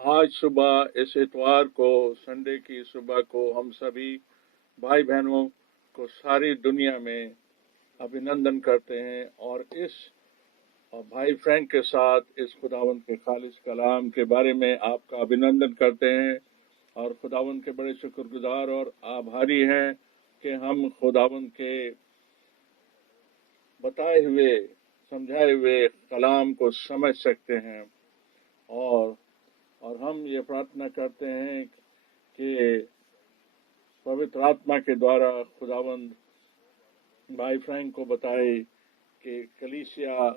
आज सुबह इस इतवार को, संडे की सुबह को, हम सभी भाई बहनों को सारी दुनिया में अभिनंदन करते हैं और इस भाई फ्रैंक के साथ इस खुदावंद के खालिस कलाम के बारे में आपका अभिनंदन करते हैं और खुदावंद के बड़े शुक्रगुजार और आभारी हैं कि हम खुदावंद के बताए हुए, समझाए हुए कलाम को समझ सकते हैं और हम ये प्रार्थना करते हैं कि पवित्र आत्मा के द्वारा खुदावंद भाई फ्रैंक को बताए कि कलीसिया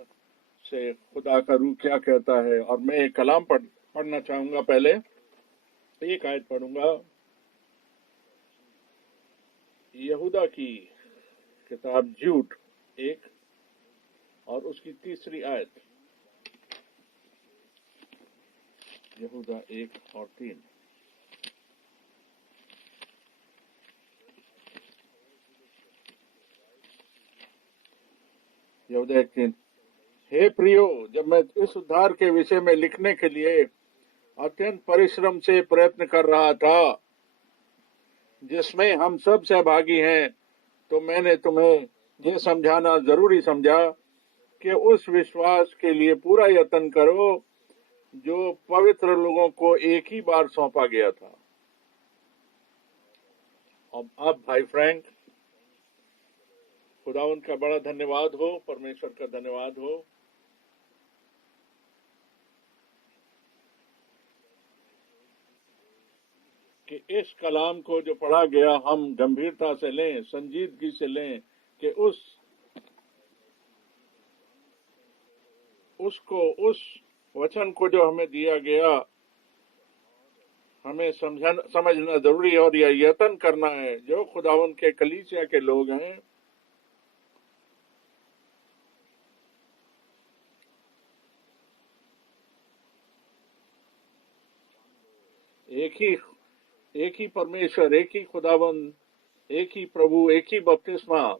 से खुदा का रूह क्या कहता है। और मैं एक कलाम पढ़ना चाहूंगा। पहले एक आयत पढ़ूंगा, यहूदा की किताब जूट 1 और उसकी 3री आयत। यहूदा 1 और 3। यहूदा 1:3। हे प्रियो, जब मैं इस उद्धार के विषय में लिखने के लिए अत्यंत परिश्रम से प्रयत्न कर रहा था जिसमें हम सब सहभागी हैं, तो मैंने तुम्हें यह समझाना जरूरी समझा कि उस विश्वास के लिए पूरा यत्न करो जो पवित्र लोगों को एक ही बार सौंपा गया था। अब भाई फ्रैंक, खुदावंद का बड़ा धन्यवाद हो, परमेश्वर का धन्यवाद हो कि इस कलाम को जो पढ़ा गया हम गंभीरता से लें, संजीदगी से लें कि उस वचन को जो हमें दिया गया हमें समझना जरूरी है और यह यत्न करना है। जो खुदावंद के कलीसिया के लोग हैं, एक ही परमेश्वर, एक ही खुदावंद, एक ही प्रभु, एक ही बपतिस्मा,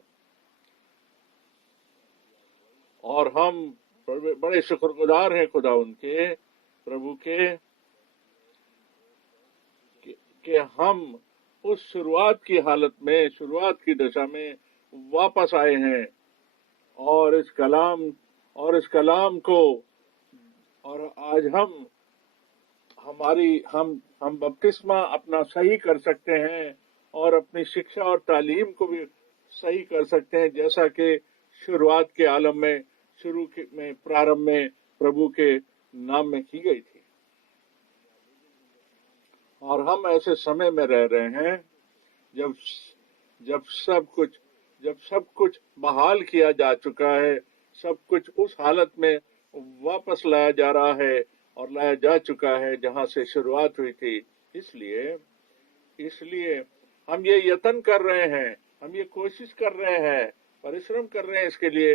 और हम बड़े शुक्रगुजार हैं खुदावंद के, प्रभु के, कि हम उस शुरुआत की हालत में, शुरुआत की दशा में वापस आए हैं और इस कलाम को, और आज हम बपतिस्मा अपना सही कर सकते हैं और अपनी शिक्षा और तालीम को भी सही कर सकते हैं, जैसा कि शुरुआत के आलम में, प्रारंभ में प्रभु के नाम में की गई थी। और हम ऐसे समय में रह रहे हैं जब सब कुछ बहाल किया जा चुका है, सब कुछ उस हालत में वापस लाया जा रहा है और लाया जा चुका है जहां से शुरुआत हुई थी। इसलिए हम ये यत्न कर रहे हैं, हम ये कोशिश कर रहे हैं, परिश्रम कर रहे हैं इसके लिए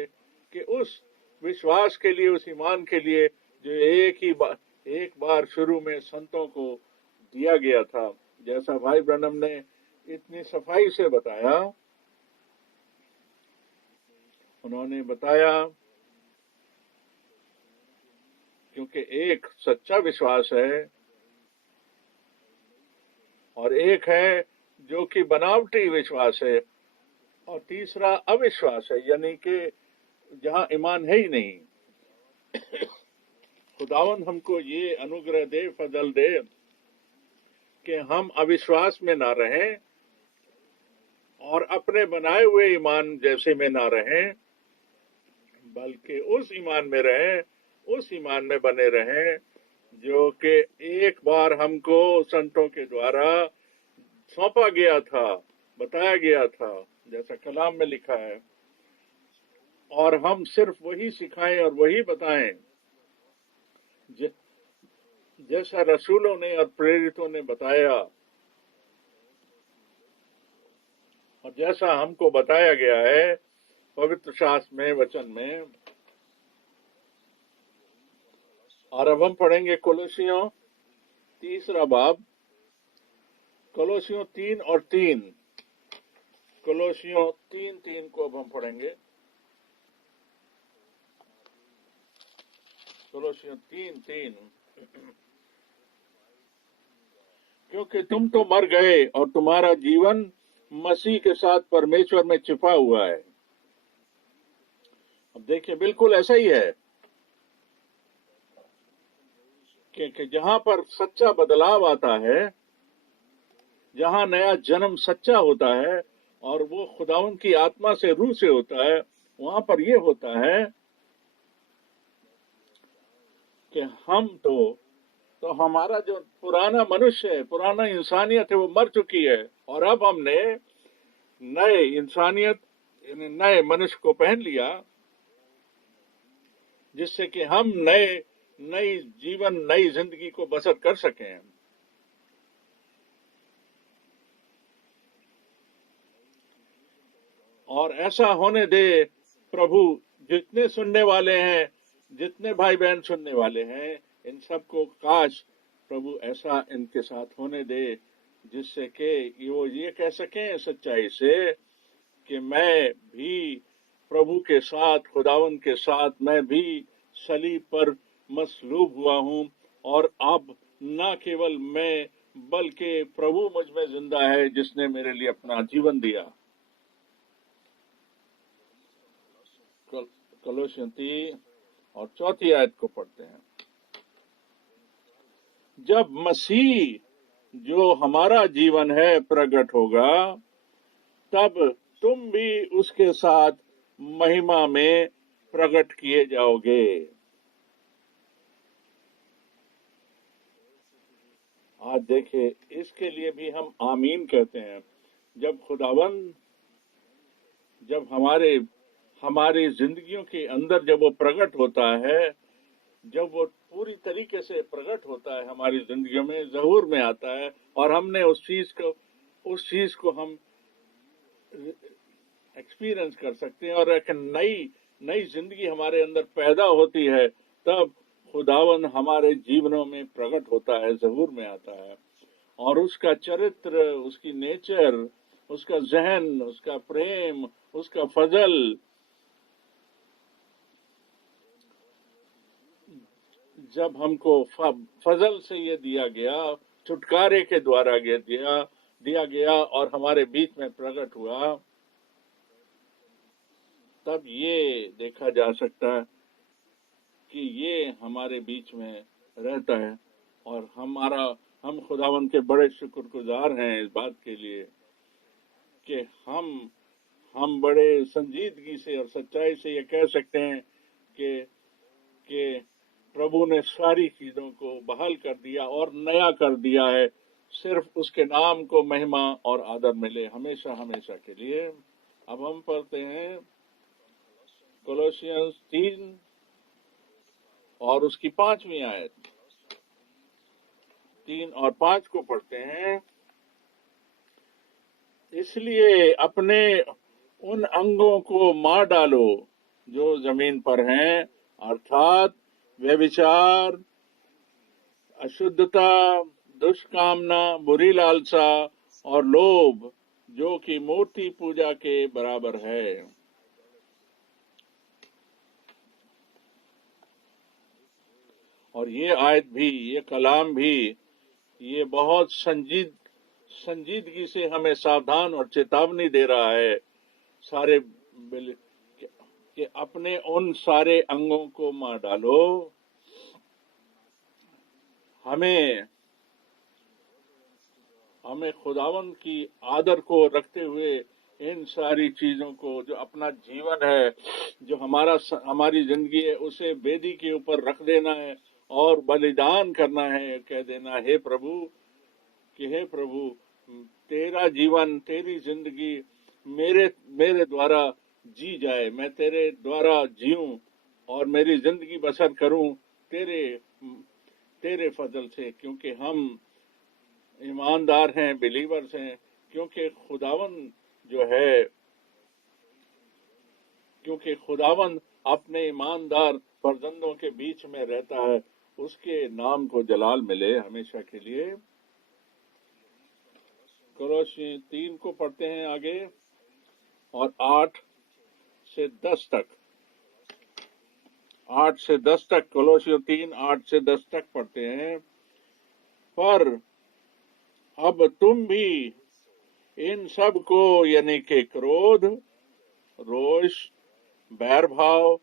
कि उस विश्वास के लिए, उस ईमान के लिए जो एक बार शुरू में संतों को दिया गया था, जैसा भाई ब्रनम ने इतनी सफाई से बताया। उन्होंने बताया क्योंकि एक सच्चा विश्वास है और एक है जो कि बनावटी विश्वास है, और तीसरा अविश्वास है, यानी कि जहां ईमान है ही नहीं। खुदावंद हमको ये अनुग्रह दे, फजल दे कि हम अविश्वास में ना रहें और अपने बनाए हुए ईमान जैसे में ना रहें, बल्कि उस ईमान में रहें, उस ईमान में बने रहें जो कि एक बार हमको संतों के द्वारा सौंपा गया था, बताया गया था, जैसा कलाम में लिखा है, और हम सिर्फ वही सिखाएं और वही बताएं जैसा रसूलों ने और प्रेरितों ने बताया और जैसा हमको बताया गया है पवित्र शास्त्र में, वचन में। और अब हम पढ़ेंगे कोलोसियों 3 बाब, कोलोसियों 3 और 3, कोलोसियों 3:3 को अब हम पढ़ेंगे। कोलोसियों 3:3। क्योंकि तुम तो मर गए और तुम्हारा जीवन मसीह के साथ परमेश्वर में छिपा हुआ है। अब देखिए, बिल्कुल ऐसा ही है कि जहां पर सच्चा बदलाव आता है, जहां नया जन्म सच्चा होता है और वो खुदावन की आत्मा से, रूह से होता है, वहां पर ये होता है कि हम तो हमारा जो पुराना मनुष्य है, पुराना इंसानियत है, वो मर चुकी है और अब हमने नए इंसानियत यानी नए मनुष्य को पहन लिया, जिससे कि हम नई जीवन, नई जिंदगी को बसर कर सकें। और ऐसा होने दे प्रभु, जितने सुनने वाले हैं, जितने भाई बहन सुनने वाले हैं, इन सबको काश प्रभु ऐसा इनके साथ होने दे, जिससे कि वो ये कह सकें सच्चाई से कि मैं भी प्रभु के साथ, खुदावन के साथ, मैं भी सलीब पर मसलूब हुआ हूं और अब न केवल मैं बल्कि प्रभु मुझ में जिंदा है, जिसने मेरे लिए अपना जीवन दिया। कलोसियों 3 और 4 आयत को पढ़ते हैं। जब मसीह जो हमारा जीवन है प्रकट होगा, तब तुम भी उसके साथ महिमा में प्रकट किए जाओगे। आज देखिए, इसके लिए भी हम आमीन कहते हैं। जब खुदावन, जब हमारी जिंदगियों के अंदर जब वो प्रकट होता है, जब वो पूरी तरीके से प्रकट होता है हमारी जिंदगियों में, ज़हूर में आता है और हमने उस चीज को हम एक्सपीरियंस कर सकते हैं और एक नई जिंदगी हमारे अंदर पैदा होती है, तब खुदावन हमारे जीवनों में प्रकट होता है, ज़हूर में आता है और उसका चरित्र, उसकी नेचर, उसका जहन, उसका प्रेम, उसका फजल, जब हमको फजल से ये दिया गया, छुटकारे के द्वारा दिया गया और हमारे बीच में प्रकट हुआ, तब ये देखा जा सकता है कि ये हमारे बीच में रहता है और हम खुदावन के बड़े शुक्रगुजार हैं इस बात के लिए कि हम बड़े संजीदगी से और सच्चाई से ये कह सकते हैं कि प्रभु ने सारी चीजों को बहाल कर दिया और नया कर दिया है। सिर्फ उसके नाम को महिमा और आदर मिले हमेशा हमेशा के लिए। अब हम पढ़ते हैं कोलोसियंस 3 और उसकी 5वीं आयत, 3 और 5 को पढ़ते हैं। इसलिए अपने उन अंगों को मार डालो जो जमीन पर हैं, अर्थात व्यभिचार, अशुद्धता, दुष्कामना, बुरी लालसा और लोभ, जो कि मूर्ति पूजा के बराबर है। और ये आयत भी, ये कलाम भी, ये बहुत संजीदगी से हमें सावधान और चेतावनी दे रहा है सारे कि अपने उन सारे अंगों को मार डालो। हमें खुदावन की आदर को रखते हुए इन सारी चीजों को, जो अपना जीवन है, जो हमारी जिंदगी है, उसे वेदी के ऊपर रख देना है और बलिदान करना है, कह देना हे प्रभु कि हे प्रभु, तेरा जीवन, तेरी जिंदगी मेरे द्वारा जी जाए, मैं तेरे द्वारा जीऊं और मेरी जिंदगी बसर करूं तेरे फजल से, क्योंकि हम ईमानदार हैं, बिलीवर्स हैं, क्योंकि खुदावन अपने ईमानदार फर्जंदों के बीच में रहता है। उसके नाम को जलाल मिले हमेशा के लिए। कोलोसी 3 को पढ़ते हैं आगे और 8 से 10 तक, 8 से 10 तक, कोलोसी 3 8 से 10 तक पढ़ते हैं। पर अब तुम भी इन सब को यानी कि क्रोध, रोष, बैर भाव,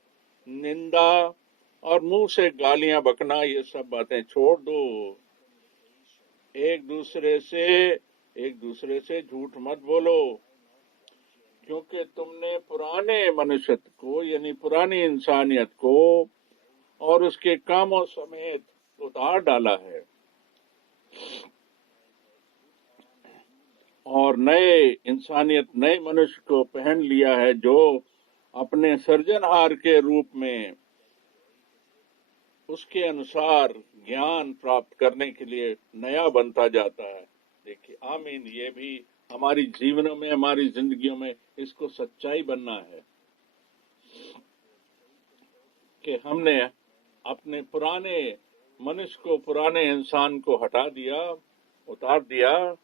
निंदा और मुंह से गालियां बकना, ये सब बातें छोड़ दो। एक दूसरे से झूठ मत बोलो, क्योंकि तुमने पुराने मनुष्य को यानी पुरानी इंसानियत को और उसके कामों समेत उतार डाला है और नए इंसानियत, नए मनुष्य को पहन लिया है, जो अपने सृजनहार के रूप में उसके अनुसार ज्ञान प्राप्त करने के लिए नया बनता जाता है। देखिए, आमीन। ये भी हमारी जीवनों में, हमारी जिंदगियों में इसको सच्चाई बनना है कि हमने अपने पुराने मनुष्य को, पुराने इंसान को हटा दिया, उतार दिया,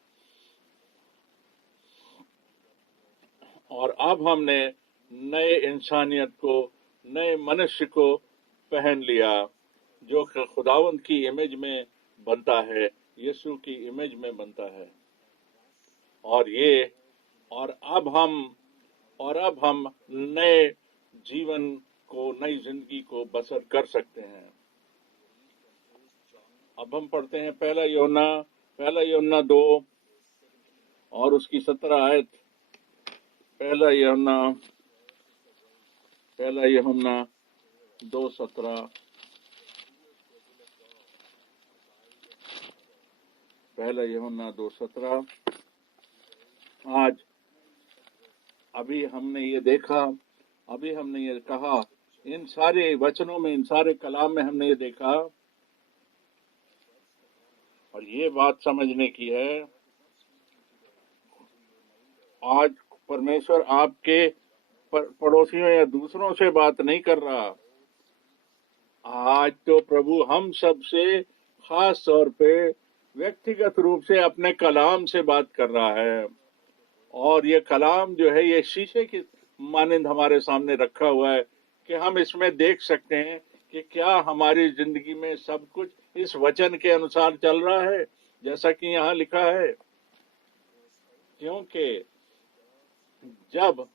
और अब हमने नए इंसानियत को, नए मनुष्य को पहन लिया, जो खुदावंद की इमेज में बनता है, यीशु की इमेज में बनता है। और अब हम नए जीवन को, नई जिंदगी को बसर कर सकते हैं। अब हम पढ़ते हैं पहला यूहन्ना 2 और उसकी 17 आयत। पहला यूहन्ना 2:17। पहला यूहन्ना 2:17। आज अभी हमने ये देखा, अभी हमने ये कहा, इन सारे वचनों में, इन सारे कलाम में हमने ये देखा और ये बात समझने की है, आज परमेश्वर आपके पड़ोसियों या दूसरों से बात नहीं कर रहा। आज तो प्रभु हम सब से खास तौर पे व्यक्तिगत रूप से अपने कलाम से बात कर रहा है। और ये कलाम जो है, ये शीशे की मानिंद हमारे सामने रखा हुआ है कि हम इसमें देख सकते हैं कि क्या हमारी जिंदगी में सब कुछ इस वचन के अनुसार चल रहा है, जैसा कि यहाँ लिखा है। क्योंकि जब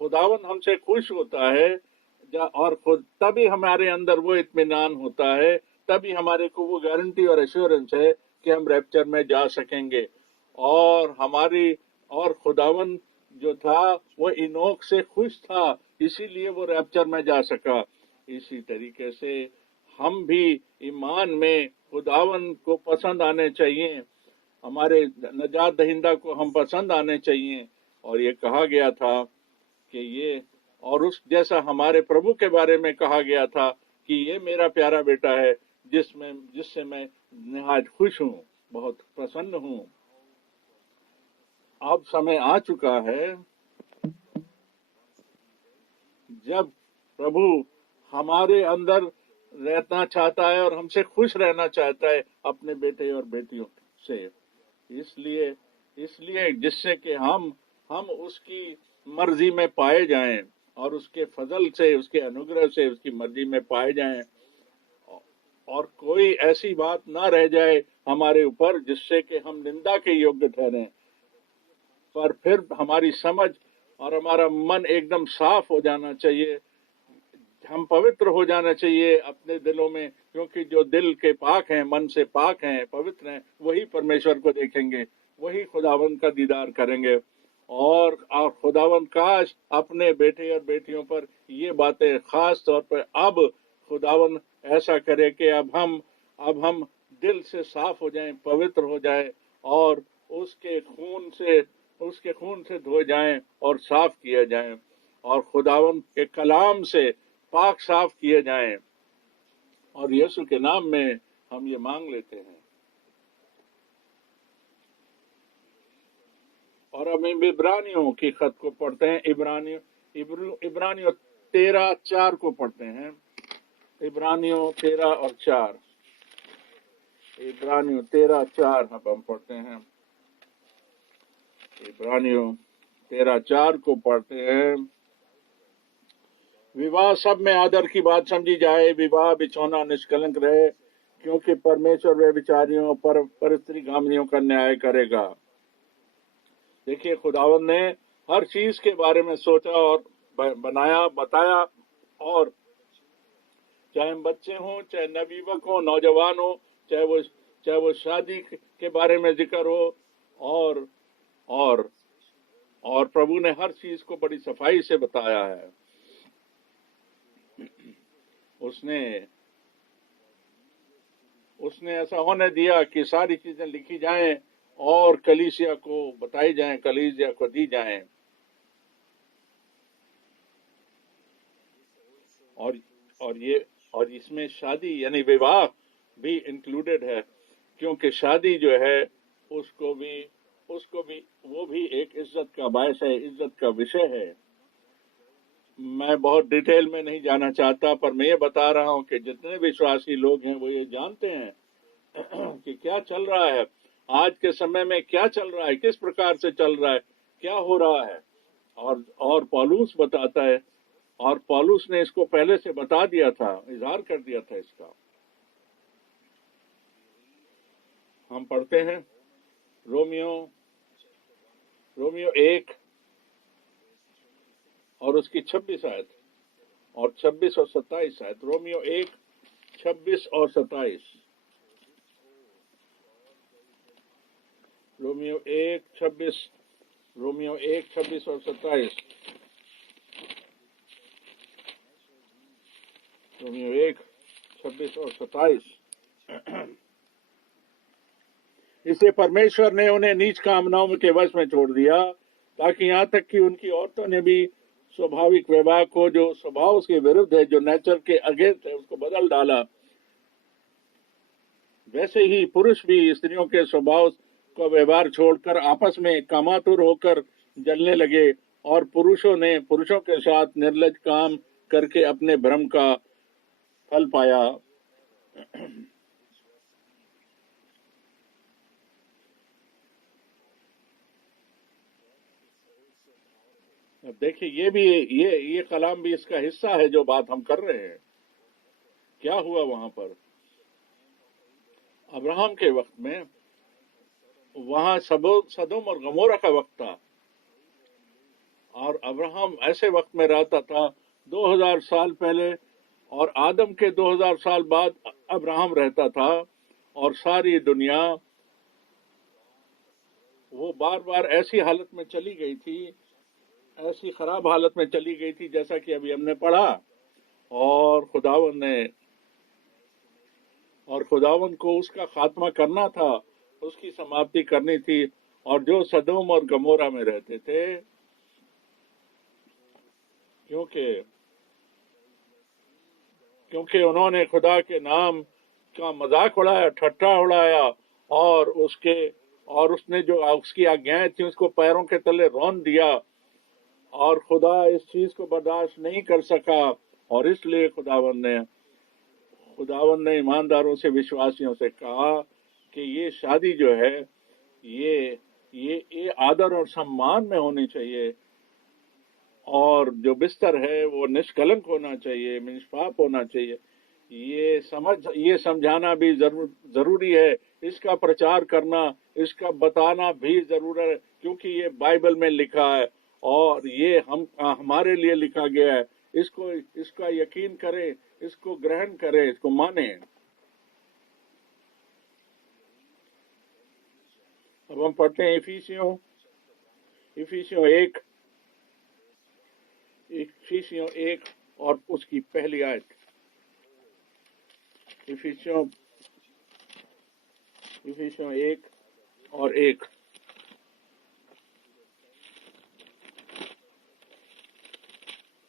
खुदावन हमसे खुश होता है और खुद, तभी हमारे अंदर वो इत्मीनान होता है, तभी हमारे को वो गारंटी और एश्योरेंस है कि हम रैप्चर में जा सकेंगे। और खुदावन जो था वो इनोक से खुश था, इसीलिए वो रैप्चर में जा सका। इसी तरीके से हम भी ईमान में खुदावन को पसंद आने चाहिए, हमारे नजात दहिंदा को हम पसंद आने चाहिए। और ये कहा गया था कि ये, और उस जैसा हमारे प्रभु के बारे में कहा गया था कि ये मेरा प्यारा बेटा है जिससे मैं निहायत खुश हूँ, बहुत प्रसन्न हूँ। अब समय आ चुका है जब प्रभु हमारे अंदर रहना चाहता है और हमसे खुश रहना चाहता है अपने बेटे और बेटियों से। इसलिए जिससे कि हम उसकी मर्जी में पाए जाएं और उसके फजल से, उसके अनुग्रह से, उसकी मर्जी में पाए जाएं, और कोई ऐसी बात ना रह जाए हमारे ऊपर जिससे कि हम निंदा के योग्य ठहरें। पर फिर हमारी समझ और हमारा मन एकदम साफ हो जाना चाहिए, हम पवित्र हो जाना चाहिए अपने दिलों में, क्योंकि जो दिल के पाक हैं, मन से पाक हैं, पवित्र हैं, वही परमेश्वर को देखेंगे, वही खुदावंद का दीदार करेंगे। और खुदावंद काश अपने बेटे और बेटियों पर ये बातें खास तौर पर अब खुदावंद ऐसा करे कि अब हम दिल से साफ हो जाएं, पवित्र हो जाएं और उसके खून से धोए जाएं और साफ किए जाएं, और खुदावंद के कलाम से पाक साफ किए जाएं। और यीशु के नाम में हम ये मांग लेते हैं। और अब इब्रानियों की खत को पढ़ते हैं। इब्रानियों 13:4 को पढ़ते हैं। इब्रानियों 13 और 4। इब्रानियों 13:4 हम पढ़ते हैं। इब्रानियों 13:4 को पढ़ते हैं। विवाह सब में आदर की बात समझी जाए, विवाह बिछौना निष्कलंक रहे, क्योंकि परमेश्वर व्यभिचारियों पर परस्त्रीगामियों का न्याय करेगा। देखिए, खुदावंद ने हर चीज के बारे में सोचा और बनाया, बताया, और चाहे बच्चे हों, चाहे नवयुवक हो, नौजवान हो, चाहे वो शादी के बारे में जिक्र हो, और और और प्रभु ने हर चीज को बड़ी सफाई से बताया है। उसने ऐसा होने दिया कि सारी चीजें लिखी जाएं और कलीसिया को बताई जाएं, कलीसिया को दी जाएं। और इसमें शादी यानी विवाह भी इंक्लूडेड है, क्योंकि शादी जो है उसको भी वो भी एक इज्जत का बायस है, इज्जत का विषय है। मैं बहुत डिटेल में नहीं जाना चाहता, पर मैं ये बता रहा हूं कि जितने विश्वासी लोग हैं वो ये जानते हैं कि क्या चल रहा है आज के समय में, क्या चल रहा है, किस प्रकार से चल रहा है, क्या हो रहा है। और पौलुस बताता है, और पौलुस ने इसको पहले से बता दिया था, इजहार कर दिया था इसका। हम पढ़ते हैं रोमियो 1 और उसकी 26 आयत और 26 और 27 आयत। रोमियो 1 26 और 27। रोमियो 1 26 और 27। रोमियो 1 26 और 27। इससे परमेश्वर ने उन्हें नीच कामनाओं के वश में छोड़ दिया, ताकि यहाँ तक कि उनकी औरतों ने भी स्वाभाविक विवाह को, जो स्वभाव के विरुद्ध है, जो नेचर के अगेंस्ट है, उसको बदल डाला। वैसे ही पुरुष भी स्त्रियों के स्वभाव को व्यवहार छोड़कर आपस में कामातुर होकर जलने लगे, और पुरुषों के साथ निर्लज काम करके अपने भ्रम का फल पाया। देखिए, ये कलाम भी इसका हिस्सा है, जो बात हम कर रहे हैं। क्या हुआ वहां पर अब्राहम के वक्त में? वहां सदोम और गमोरा का वक्त था, और अब्राहम ऐसे वक्त में रहता था 2000 साल पहले, और आदम के 2000 साल बाद अब्राहम रहता था। और सारी दुनिया वो बार बार ऐसी हालत में चली गई थी, ऐसी खराब हालत में चली गई थी, जैसा कि अभी हमने पढ़ा। और खुदावन को उसका खात्मा करना था, उसकी समाप्ति करनी थी। और जो सदोम और गमोरा में रहते थे, क्योंकि उन्होंने खुदा के नाम का मजाक उड़ाया, ठट्ठा उड़ाया, और उसने जो उसकी आज्ञाएं थी उसको पैरों के तले रौंद दिया, और खुदा इस चीज को बर्दाश्त नहीं कर सका। और इसलिए खुदावन ने ईमानदारों से, विश्वासियों से कहा कि ये शादी जो है ये आदर और सम्मान में होनी चाहिए, और जो बिस्तर है वो निष्कलंक होना चाहिए, निष्पाप होना चाहिए। ये समझाना भी जरूरी है, इसका प्रचार करना, इसका बताना भी जरूर है, क्योंकि ये बाइबल में लिखा है और ये हमारे लिए लिखा गया है। इसका यकीन करें, इसको ग्रहण करें, इसको माने। अब हम पढ़ते हैं इफिसियों 1 और उसकी पहली आयत। इफिसियों 1 और 1।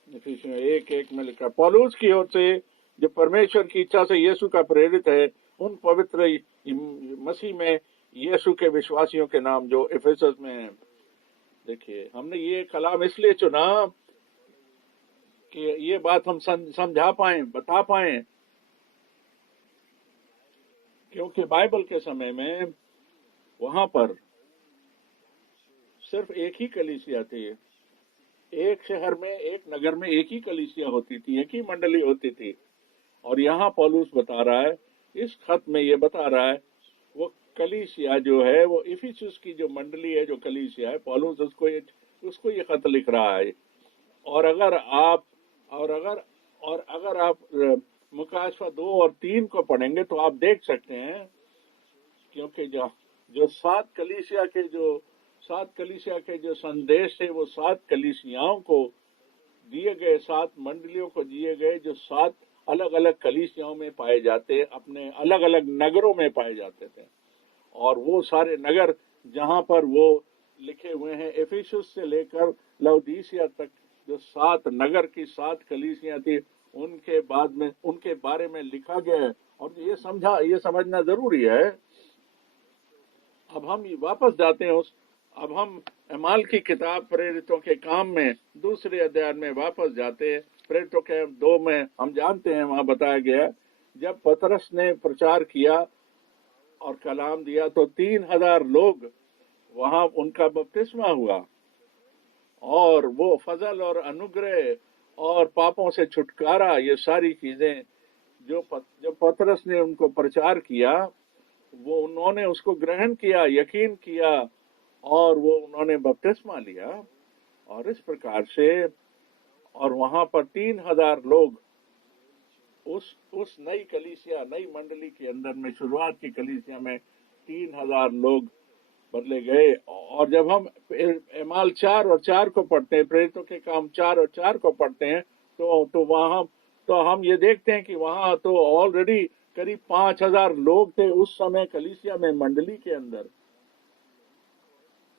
इफिसियों 1 में लिखा, पौलुस की ओर से, जो परमेश्वर की इच्छा से यीशु का प्रेरित है, उन पवित्र मसीह में यीशु के विश्वासियों के नाम जो इफिसस में हैं। देखिए, हमने ये कलाम इसलिए चुना कि ये बात हम समझा पाए, बता पाए, क्योंकि बाइबल के समय में वहां पर सिर्फ एक ही कलीसिया थी। एक शहर में, एक नगर में एक ही कलीसिया होती थी, एक ही मंडली होती थी। और यहाँ पौलुस बता रहा है इस खत में ये बता रहा है, वो कलीसिया जो है, वो इफिसुस की जो मंडली है, जो कलीसिया है, पौलुस उसको ये खत लिख रहा है। और अगर आप और अगर और अगर आप मुकाशवा 2 और 3 को पढ़ेंगे तो आप देख सकते हैं, क्योंकि जो सात कलीसिया के जो संदेश थे, वो 7 कलीसियाओं को दिए गए, 7 मंडलियों को दिए गए, जो 7 अलग अलग कलीसियाओं में पाए जाते, अपने अलग अलग नगरों में पाए जाते थे। और वो सारे नगर जहां पर वो लिखे हुए हैं, एफिसुस से लेकर लौदीसिया तक, जो 7 नगर की 7 कलीसियां थी, उनके बारे में लिखा गया है। और ये समझना जरूरी है। अब हम वापस जाते हैं अब हम अमाल की किताब प्रेरितों के काम में दूसरे अध्याय में वापस जाते हैं। प्रेरितों के 2 में हम जानते हैं, वहां बताया गया, जब पतरस ने प्रचार किया और कलाम दिया तो 3000 लोग वहां उनका बपतिस्मा हुआ। और वो फजल और अनुग्रह और पापों से छुटकारा, ये सारी चीजें जो पतरस ने उनको प्रचार किया, वो उन्होंने उसको ग्रहण किया, यकीन किया, और वो उन्होंने बपतिस्मा लिया। और इस प्रकार से, और वहां पर 3000 लोग उस नई कलीसिया, नई मंडली के अंदर में, शुरुआत की कलीसिया में 3000 लोग बदले गए। और जब हम एमाल 4 और 4 को पढ़ते हैं, प्रेरितों के काम 4 और 4 को पढ़ते हैं, तो वहां तो हम ये देखते हैं कि वहां तो ऑलरेडी करीब 5000 लोग थे उस समय कलीसिया में, मंडली के अंदर।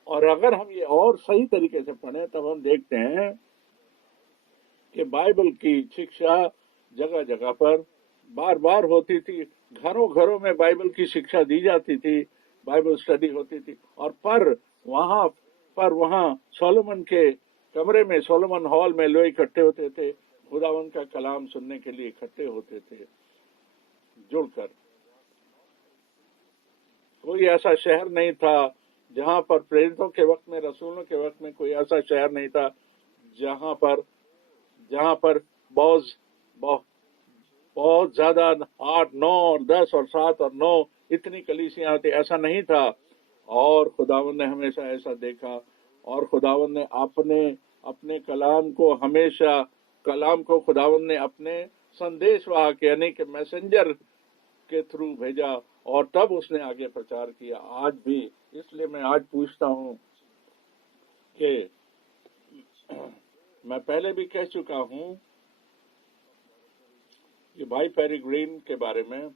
और अगर हम ये और सही तरीके से पढ़ें, तब हम देखते हैं कि बाइबल की शिक्षा जगह जगह पर बार बार होती थी। घरों घरों में बाइबल की शिक्षा दी जाती थी, बाइबल स्टडी होती थी। और पर वहां सोलोमन के कमरे में, सोलोमन हॉल में लोग इकट्ठे होते थे, खुदावन का कलाम सुनने के लिए इकट्ठे होते थे जुड़कर। कोई ऐसा शहर नहीं था जहां पर, प्रेरितों के वक्त में, रसूलों के वक्त में, कोई ऐसा शहर नहीं था जहां पर बहुत ज्यादा 8, 9 और 10 और 7 और 9 इतनी कलीसियां थी, ऐसा नहीं था। और खुदावन ने हमेशा ऐसा देखा, और खुदावन ने अपने कलाम को खुदावन ने अपने संदेशवाहक यानी कि मैसेंजर के थ्रू भेजा, और तब उसने आगे प्रचार किया। आज भी, इसलिए मैं आज पूछता हूं कि मैं पहले भी कह चुका हूं कि भाई पेरिग्रीन के बारे में,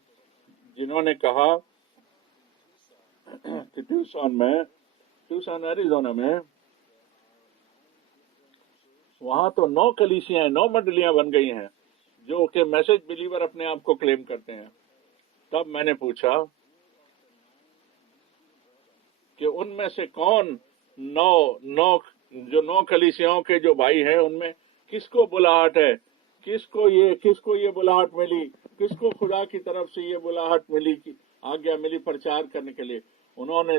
जिन्होंने कहा कि ट्यूसन एरिजोना में, वहां तो 9 कलीसियां, 9 मंडलियां बन गई हैं जो कि मैसेज बिलीवर अपने आप को क्लेम करते हैं। तब मैंने पूछा कि उनमें से कौन 9 कलीसियाओं के जो भाई हैं, उनमें किसको बुलाहट है, किसको ये बुलाहट मिली, किसको खुदा की तरफ से ये बुलाहट मिली, कि आज्ञा मिली प्रचार करने के लिए। उन्होंने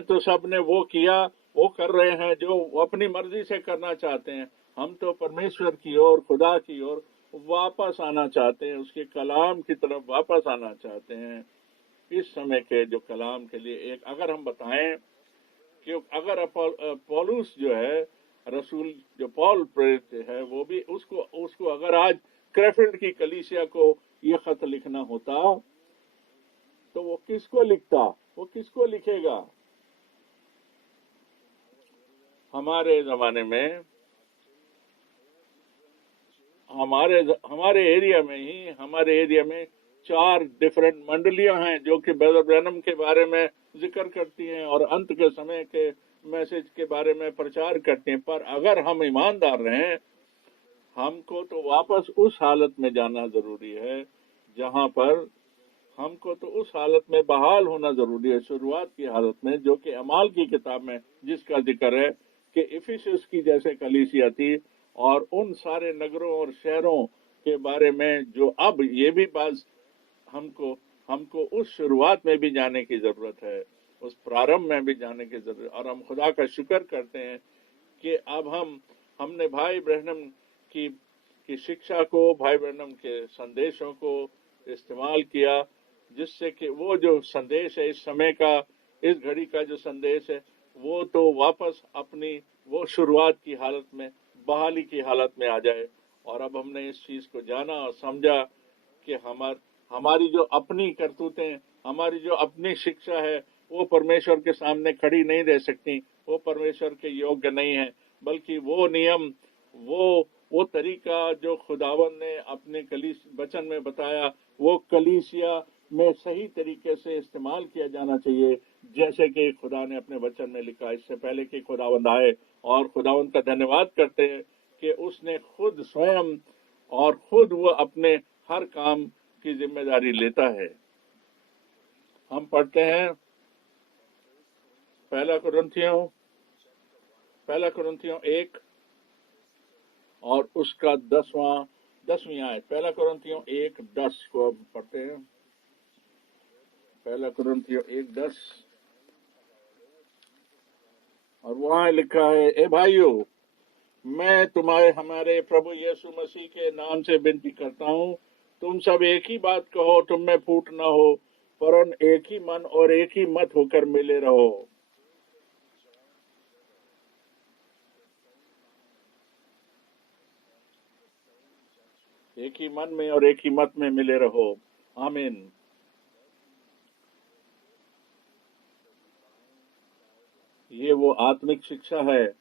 तो सब ने वो किया, वो कर रहे हैं जो वो अपनी मर्जी से करना चाहते हैं। हम तो परमेश्वर की ओर, खुदा की ओर वापस आना चाहते हैं, उसके कलाम की तरफ वापस आना चाहते हैं। इस समय के जो कलाम के लिए एक अगर हम बताएं कि अगर पौलुस जो है रसूल, जो पॉल प्रेरित है, वो भी उसको अगर आज क्रेफिल्ड की कलीसिया को ये खत लिखना होता, तो वो किसको लिखता, वो किसको लिखेगा? हमारे जमाने में, हमारे एरिया में 4 डिफरेंट मंडलियां हैं जो कि ब्रदर ब्रैनम के बारे में जिक्र करती हैं और अंत के समय के मैसेज के बारे में प्रचार करती हैं। पर अगर हम ईमानदार रहें, हमको तो वापस उस हालत में जाना जरूरी है जहां पर हमको तो उस हालत में बहाल होना जरूरी है, शुरुआत की हालत में, जो कि अमाल की किताब में जिसका जिक्र है कि इफिसुस की जैसे कलीसिया थी, और उन सारे नगरों और शहरों के बारे में जो अब ये भी बात हमको उस शुरुआत में भी जाने की जरूरत है, उस प्रारंभ में भी जाने की जरूरत है। और हम खुदा का शुक्र करते हैं कि अब हमने भाई ब्रैनम की शिक्षा को, भाई ब्रैनम के संदेशों को इस्तेमाल किया, जिससे कि वो जो संदेश है इस समय का, इस घड़ी का जो संदेश है, वो तो वापस अपनी वो शुरुआत की हालत में, बहाली की हालत में आ जाए। और अब हमने इस चीज को जाना और समझा कि हमारी जो अपनी करतूतें, हमारी जो अपनी शिक्षा है, वो परमेश्वर के सामने खड़ी नहीं रह सकती, वो परमेश्वर के योग्य नहीं है। बल्कि वो नियम, वो तरीका जो खुदावन ने अपने वचन में बताया, वो कलीसिया में सही तरीके से इस्तेमाल किया जाना चाहिए, जैसे कि खुदा ने अपने वचन में लिखा। इससे पहले कि खुदावंद आए, और खुदावंद का धन्यवाद करते हैं कि उसने खुद स्वयं और खुद वो अपने हर काम की जिम्मेदारी लेता है। हम पढ़ते हैं पहला कुरिन्थियों 1 और उसका 10वीं आयत। पहला कुरिन्थियों 1:10 को अब पढ़ते हैं। पहला कुरिन्थियों 1:10, और वहां लिखा है, ए भाइयों, मैं हमारे प्रभु यीशु मसीह के नाम से विनती करता हूँ, तुम सब एक ही बात कहो, तुम में फूट न हो, वरन एक ही मन और एक ही मत होकर मिले रहो। एक ही मन में और एक ही मत में मिले रहो। आमीन। ये वो आत्मिक शिक्षा है।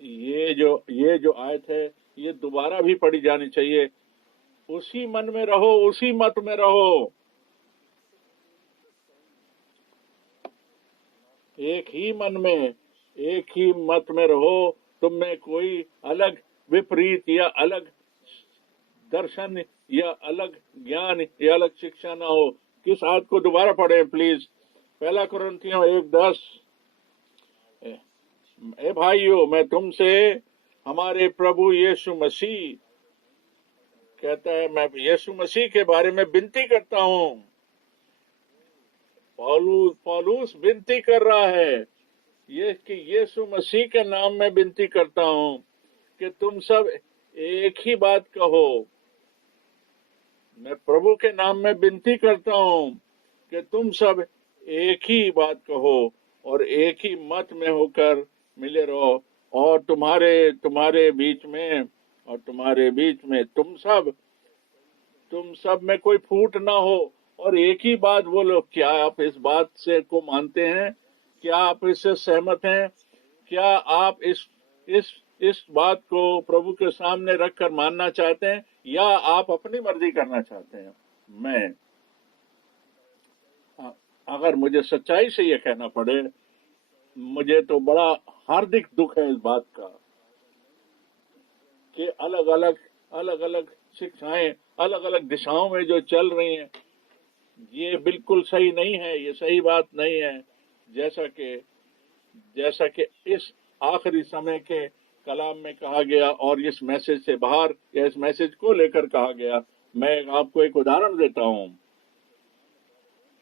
ये जो आयत है, ये दोबारा भी पढ़ी जानी चाहिए। उसी मन में रहो, उसी मत में रहो, एक ही मन में, एक ही मत में रहो। तुम में कोई अलग विपरीत या अलग दर्शन या अलग ज्ञान या अलग शिक्षा ना हो। किस आयत को दोबारा पढ़े प्लीज? पहला कुरिन्थियों 1:10। ए भाइयों, मैं तुमसे हमारे प्रभु यीशु मसीह, कहता है, मैं यीशु मसीह के बारे में विनती करता हूँ। पौलुस विनती कर रहा है ये कि यीशु मसीह के नाम में विनती करता हूँ कि तुम सब एक ही बात कहो। मैं प्रभु के नाम में विनती करता हूँ कि तुम सब एक ही बात कहो और एक ही मत में होकर मिले रहो, और तुम्हारे बीच में तुम सब में कोई फूट ना हो, और एक ही बात बोलो। क्या आप इस बात से को मानते हैं? क्या आप इससे सहमत हैं? क्या आप इस बात को प्रभु के सामने रखकर मानना चाहते हैं, या आप अपनी मर्जी करना चाहते हैं? अगर मुझे सच्चाई से ये कहना पड़े, मुझे तो बड़ा हार्दिक दुख है इस बात का कि अलग अलग शिक्षाएं अलग अलग दिशाओं में जो चल रही हैं, ये बिल्कुल सही नहीं है, ये सही बात नहीं है। जैसा कि इस आखिरी समय के कलाम में कहा गया और इस मैसेज से बाहर या इस मैसेज को लेकर कहा गया। मैं आपको एक उदाहरण देता हूं।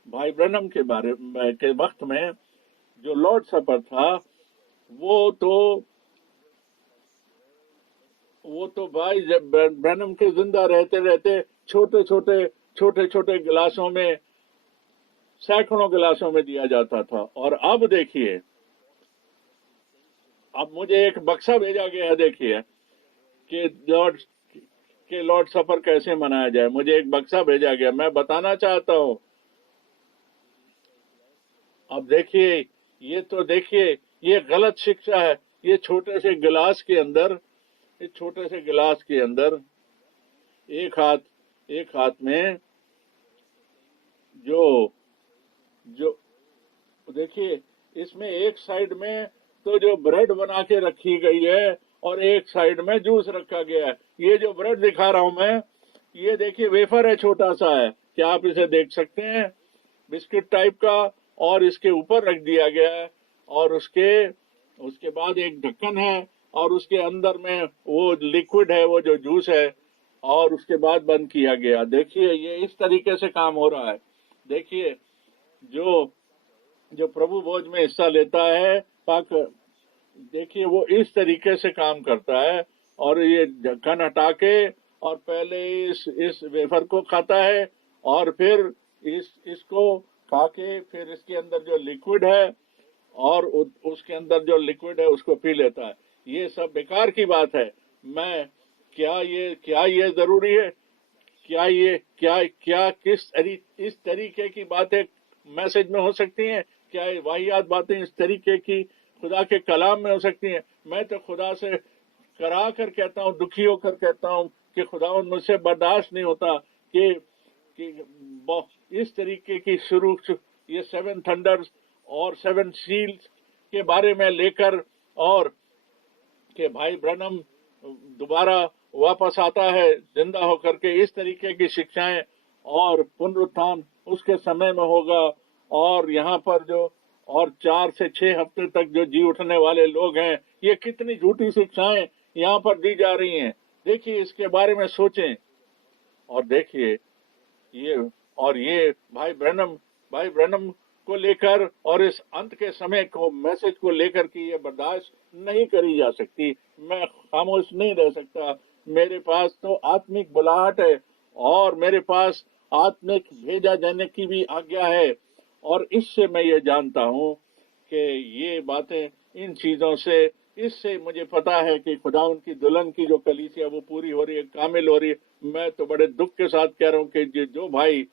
भाई ब्रैनम के वक्त में जो लॉर्ड सपर था, वो तो भाई जब ब्रैनम के जिंदा रहते छोटे छोटे गिलासों में, सैकड़ों गिलासों में दिया जाता था। और अब देखिए, अब मुझे एक बक्सा भेजा गया है, देखिए कि लॉर्ड सफर कैसे मनाया जाए। मुझे एक बक्सा भेजा गया, मैं बताना चाहता हूं। अब देखिए, ये गलत शिक्षा है। ये छोटे से गिलास के अंदर एक हाथ में जो देखिए, इसमें एक साइड में तो जो ब्रेड बना के रखी गई है और एक साइड में जूस रखा गया है। ये जो ब्रेड दिखा रहा हूं मैं, ये देखिए वेफर है, छोटा सा है। क्या आप इसे देख सकते हैं? बिस्किट टाइप का, और इसके ऊपर रख दिया गया है, और उसके बाद एक ढक्कन है, और उसके अंदर में वो लिक्विड है, वो जो जूस है, और उसके बाद बंद किया गया। देखिए, ये इस तरीके से काम हो रहा है। देखिए, जो प्रभु भोज में हिस्सा लेता है, देखिए वो इस तरीके से काम करता है, और ये ढक्कन हटा के और पहले इस वेफर को खाता है और फिर इसको खा के फिर इसके अंदर जो लिक्विड है और उसके अंदर जो लिक्विड है उसको पी लेता है। ये सब बेकार की बात है। मैं क्या ये जरूरी है? क्या इस तरीके की बातें मैसेज में हो सकती हैं? क्या ये वाहियात बातें इस तरीके की खुदा के कलाम में हो सकती हैं? मैं तो खुदा से करा कर कहता हूँ, दुखी होकर कहता हूँ कि खुदा मुझसे बर्दाश्त नहीं होता कि इस तरीके की शुरू ये 7 थंडर्स और 7 सील्स के बारे में लेकर और कि भाई ब्रनम दोबारा वापस आता है जिंदा होकर के, इस तरीके की शिक्षाएं और पुनरुत्थान उसके समय में होगा। और यहाँ पर जो और 4 से 6 हफ्ते तक जो जी उठने वाले लोग हैं, ये कितनी झूठी शिक्षाएं यहाँ पर दी जा रही हैं। देखिए, इसके बारे में सोचें और देखिए ये भाई ब्रनम को लेकर और इस अंत के समय को मैसेज को लेकर कि ये बर्दाश्त नहीं करी जा सकती। मैं खामोश नहीं रह सकता। मेरे पास तो आत्मिक बुलाहट है और मेरे पास आत्मिक भेजा जाने की भी आज्ञा है, और इससे मैं ये जानता हूँ कि ये बातें इन चीजों से इससे मुझे पता है कि खुदा उनकी दुल्हन की जो कलीसिया वो पूरी हो रही है, कामिल हो रही है। मैं तो बड़े दुख के साथ कह रहा हूँ कि जो भाई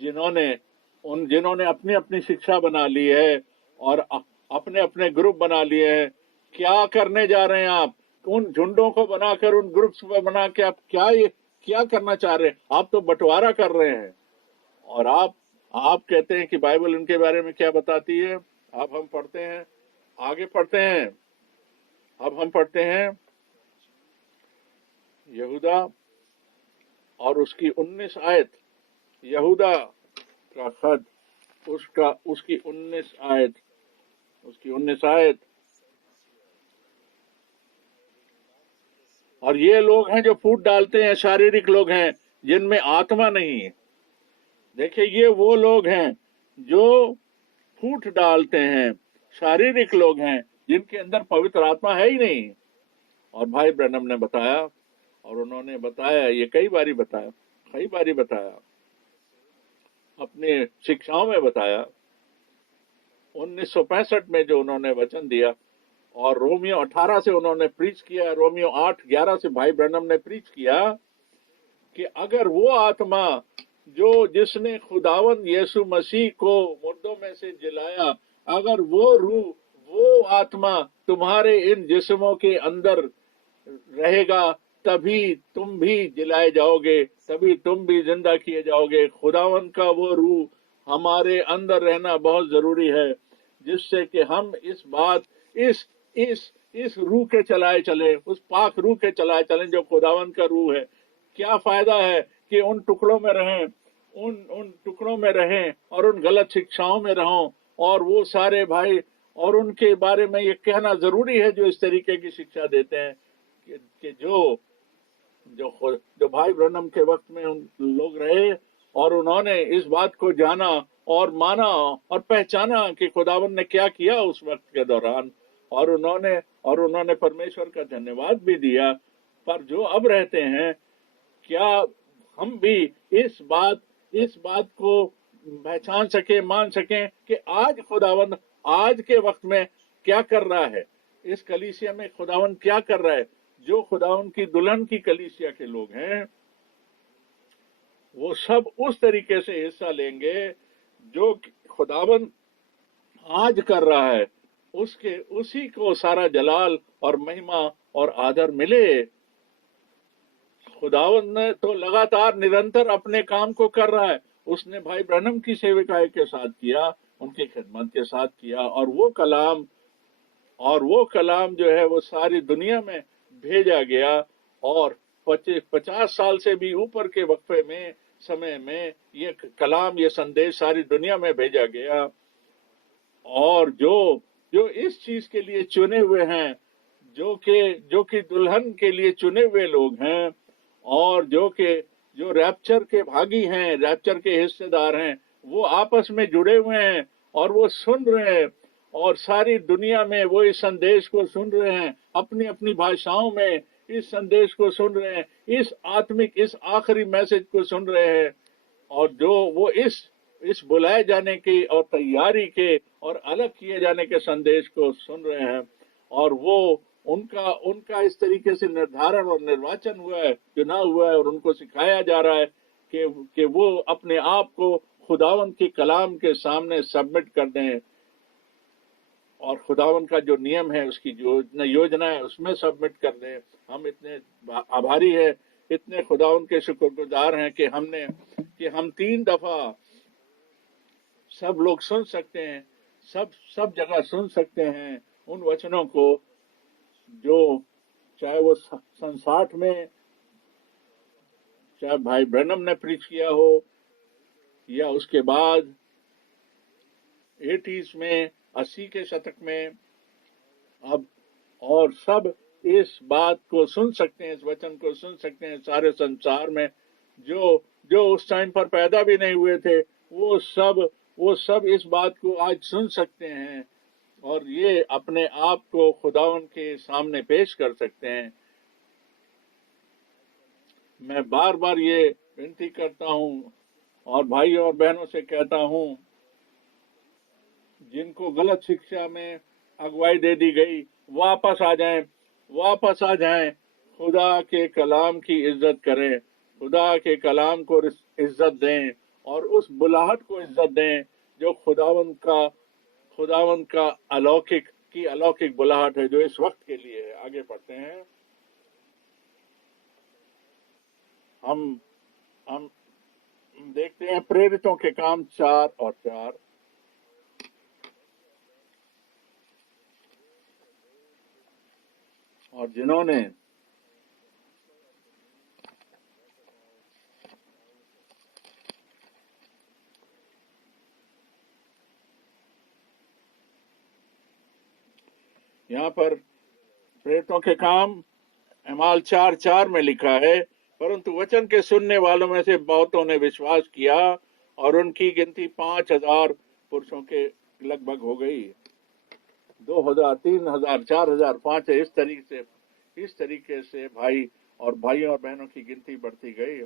जिन्होंने अपनी अपनी शिक्षा बना ली है और अपने अपने ग्रुप बना लिए हैं, क्या करने जा रहे हैं आप? उन झुंडों को बनाकर, उन ग्रुप्स को बना के आप क्या करना चाह रहे हैं? आप तो बंटवारा कर रहे हैं। और आप कहते हैं कि बाइबल उनके बारे में क्या बताती है। अब हम पढ़ते हैं, आगे पढ़ते हैं। अब हम पढ़ते हैं यहूदा और उसकी 19 आयत, यहूदा का खत उसकी 19 आयत। और ये लोग हैं जो फूट डालते हैं, शारीरिक लोग हैं जिनमें आत्मा नहीं है। देखिए, ये वो लोग हैं जो फूट डालते हैं, शारीरिक लोग हैं जिनके अंदर पवित्र आत्मा है ही नहीं। और भाई ब्रनम ने बताया, और उन्होंने बताया, ये कई बारी बताया अपने शिक्षाओं में बताया। 1965 में जो उन्होंने वचन दिया और रोमियो 18 से उन्होंने प्रीच किया, रोमियो 8:11 से भाई ब्रनम ने प्रीच किया कि अगर वो आत्मा जिसने खुदावंद यीशु मसीह को मुर्दों में से जिलाया, अगर वो रूह, वो आत्मा तुम्हारे इन जिस्मों के अंदर रहेगा, तभी तुम भी जिलाए जाओगे, तभी तुम भी जिंदा किए जाओगे। खुदावंद का वो रूह हमारे अंदर रहना बहुत जरूरी है, जिससे कि हम इस रूह के चलाए चले, उस पाक रूह के चलाए चलें जो खुदावंद का रूह है। क्या फायदा है कि उन टुकड़ों में रहें, उन टुकड़ों में रहें और उन गलत शिक्षाओं में रहो, और वो सारे भाई, और उनके बारे में ये कहना जरूरी है जो इस तरीके की शिक्षा देते हैं कि जो भाई ब्रनम के वक्त में उन लोग रहे और उन्होंने इस बात को जाना और माना और पहचाना कि खुदावंद ने क्या किया उस वक्त के दौरान, और उन्होंने परमेश्वर का धन्यवाद भी दिया। पर जो अब रहते हैं, क्या हम भी इस बात को पहचान सके, मान सकें कि आज खुदावंद आज के वक्त में क्या कर रहा है, इस कलीसिया में खुदावंद क्या कर रहा है। जो खुदावंद की दुल्हन की कलीसिया के लोग हैं, वो सब उस तरीके से हिस्सा लेंगे जो खुदावंद आज कर रहा है, उसी को सारा जलाल और महिमा और आदर मिले। खुदावंद ने तो लगातार निरंतर अपने काम को कर रहा है। उसने भाई ब्रनम की सेविकाई के साथ किया, उनकी खिदमत के साथ किया, और वो कलाम जो है वो सारी दुनिया में भेजा गया, और 50 साल से भी ऊपर के वक्फे में, समय में ये कलाम, ये संदेश सारी दुनिया में भेजा गया। और जो इस चीज के लिए चुने हुए हैं, जो कि दुल्हन के लिए चुने हुए लोग हैं, और जो रैप्चर के भागी हैं, रैप्चर के हिस्सेदार हैं, वो आपस में जुड़े हुए हैं और वो सुन रहे हैं, और सारी दुनिया में वो इस संदेश को सुन रहे हैं, अपनी अपनी भाषाओं में इस संदेश को सुन रहे हैं, इस आत्मिक, इस आखिरी मैसेज को सुन रहे हैं, और जो वो इस बुलाए जाने की और तैयारी के और अलग किए जाने के संदेश को सुन रहे हैं, और वो उनका उनका इस तरीके से निर्धारण और निर्वाचन हुआ है, चुनाव हुआ है, और उनको सिखाया जा रहा है कि वो अपने आप को खुदावंद के कलाम के सामने सबमिट कर दें, और खुदावंद का जो नियम है, उसकी जो योजना है, उसमें सबमिट कर दें। हम इतने आभारी है, इतने खुदावंद के शुक्रगुजार हैं कि हम 3 दफा सब लोग सुन सकते हैं, सब जगह सुन सकते हैं उन वचनों को, जो चाहे वो सन 60 में चाहे भाई ब्रैनम ने प्रीच किया हो, या उसके बाद 80s में, 80 के शतक में, अब और सब इस बात को सुन सकते हैं, इस वचन को सुन सकते हैं। सारे संसार में जो उस टाइम पर पैदा भी नहीं हुए थे, वो सब इस बात को आज सुन सकते हैं, और ये अपने आप को खुदावन के सामने पेश कर सकते हैं। मैं बार बार ये विनती करता हूँ और भाइयों और बहनों से कहता हूँ, जिनको गलत शिक्षा में अगुवाई दे दी गई, वापस आ जाएं, खुदा के कलाम की इज्जत करें, खुदा के कलाम को इज्जत दें, और उस बुलाहट को इज्जत दें जो खुदावंद का अलौकिक बुलाहट है, जो इस वक्त के लिए है। आगे पढ़ते हैं। हम देखते हैं प्रेरितों के काम 4 और 4। और जिन्होंने यहाँ पर प्रेरितों के काम अमाल 4:4 में लिखा है, परंतु वचन के सुनने वालों में से बहुतों ने विश्वास किया, और उनकी गिनती 5000 पुरुषों के लगभग हो गई। 2000, 3000, 4000, 5000, इस तरीके से भाइयों और बहनों की गिनती बढ़ती गई।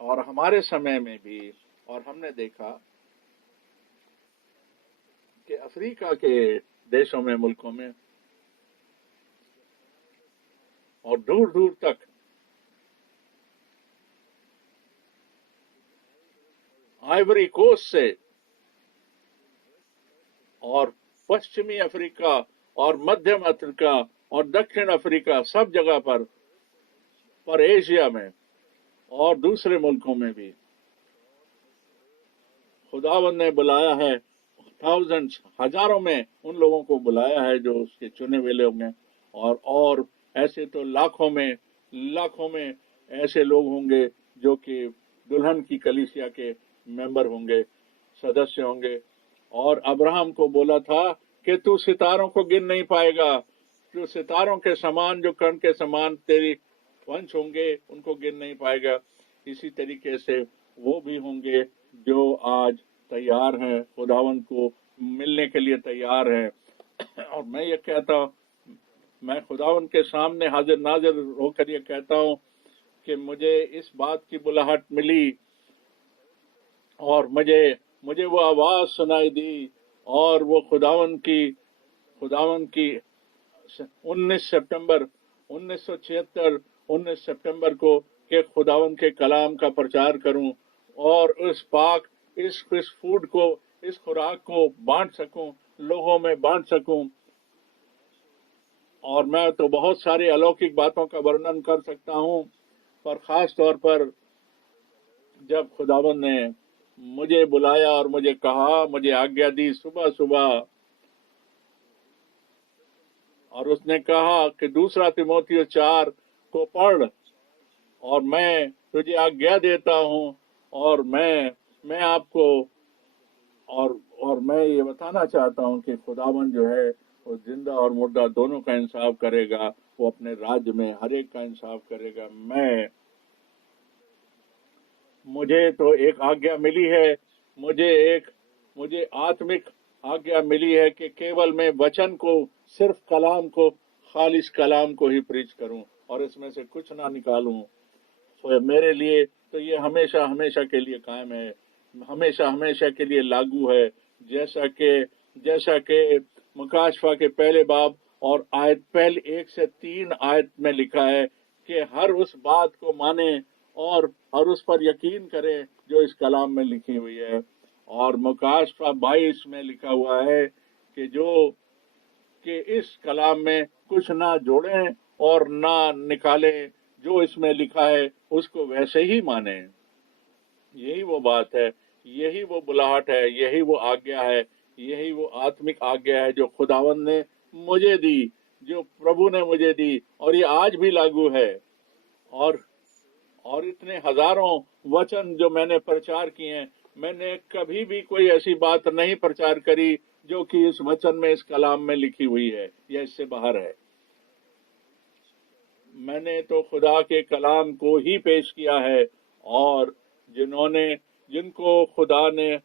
और हमारे समय में भी, और हमने देखा कि अफ्रीका के देशों में, मुल्कों में, और दूर दूर तक आइवरी कोस्ट से और पश्चिमी अफ्रीका और मध्यम अफ्रीका और दक्षिण अफ्रीका, सब जगह पर एशिया में और दूसरे मुल्कों में भी खुदावंद ने बुलाया है। थाउजेंड्स, हजारों में उन लोगों को बुलाया है जो उसके चुने हुए लोग हैं, और ऐसे तो लाखों में ऐसे लोग होंगे जो कि दुल्हन की कलीसिया के मेंबर होंगे, सदस्य होंगे। और अब्राहम को बोला था कि तू सितारों को गिन नहीं पाएगा, जो सितारों के समान, जो कण के समान तेरी वंश होंगे, उनको गिन नहीं पाएगा। इसी तरीके से वो भी होंगे जो आज तैयार हैं, खुदावंद को मिलने के लिए तैयार हैं। और मैं ये कहता हूँ, मैं खुदावंद के सामने हाजिर नाजिर होकर ये कहता हूँ कि मुझे इस बात की बुलाहट मिली, और मुझे वो आवाज सुनाई दी, और वो खुदावंद की 19 सितंबर 1976 19 सितंबर को के खुदावंद के कलाम का प्रचार करूं, और इस फूड को, इस खुराक को बांट सकूं, लोगों में बांट सकूं। और मैं तो बहुत सारी अलौकिक बातों का वर्णन कर सकता हूं, पर खास तौर पर जब खुदावंद ने मुझे बुलाया और मुझे कहा, मुझे आज्ञा दी सुबह सुबह, और उसने कहा कि 2 तिमोथियुस 4 को पढ़, और मैं तुझे आज्ञा देता हूं, और मैं आपको और मैं ये बताना चाहता हूं कि खुदावंद जो है वो जिंदा और मुर्दा दोनों का इंसाफ करेगा। वो अपने राज्य में हर एक का इंसाफ करेगा। मुझे तो एक आज्ञा मिली है, मुझे आत्मिक आज्ञा मिली है कि केवल मैं वचन को, सिर्फ कलाम को, खालिस कलाम को ही प्रीच करूं, और इसमें से कुछ ना निकालूं, तो मेरे लिए तो ये हमेशा हमेशा के लिए कायम है, हमेशा हमेशा के लिए लागू है। जैसा कि मुकाशफा के पहले बाब और आयत पहले 1 से 3 आयत में लिखा है कि हर उस बात को माने और उस पर यकीन करे जो इस कलाम में लिखी हुई है। और मुकाशफा 22 में लिखा हुआ है कि इस कलाम में कुछ ना जोड़ें और ना निकालें, जो इसमें लिखा है उसको वैसे ही माने। यही वो बात है, यही वो बुलाहट है, यही वो आज्ञा है, यही वो आत्मिक आज्ञा है जो खुदावंद ने मुझे दी, जो प्रभु ने मुझे दी, और ये आज भी लागू है। और इतने हजारों वचन जो मैंने प्रचार किए हैं, मैंने कभी भी कोई ऐसी बात नहीं प्रचार करी जो कि इस वचन में, इस कलाम में लिखी हुई है या इससे बाहर है। मैंने तो खुदा के कलाम को ही पेश किया है, और जिनको खुदा ने